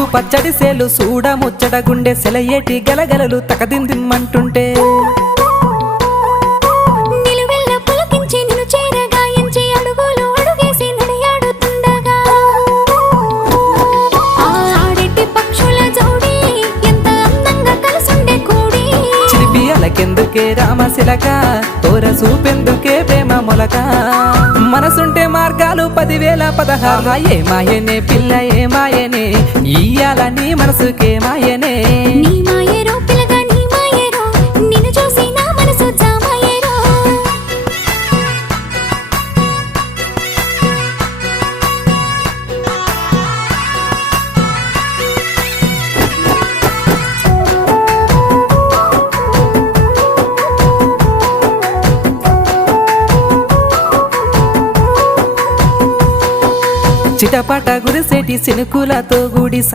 ముద్దు పచ్చడి సేలు సూడ ముచ్చట గుండె సెలయేటి గలగలలు తకదిందిమ్మంటుంటే నిలువెల్ల పులకించి నిన్ను చేరగాయించి అడుగులు అడుగేసి నడియాడుతుండగా ఆడెట్టి పక్షుల జోడి ఎంత అందంగా కలుసుండే కూడి చిలిపి అలకెందుకే రామశిలక తోర సూపెందుకే ప్రేమ మొలక మనసుంటే మార్గాలు 10,016 ఏ మాయనే పిల్ల ఏ మాయనే ఇయ్యాల నీ మనసుకే మాయనే నీ మాయేరో పిల్లగా నీ మాయేరో నిన్ను చూసి నా మనసు జామాయేరో చిటపట గురిసేటి సినుకులతో గుడి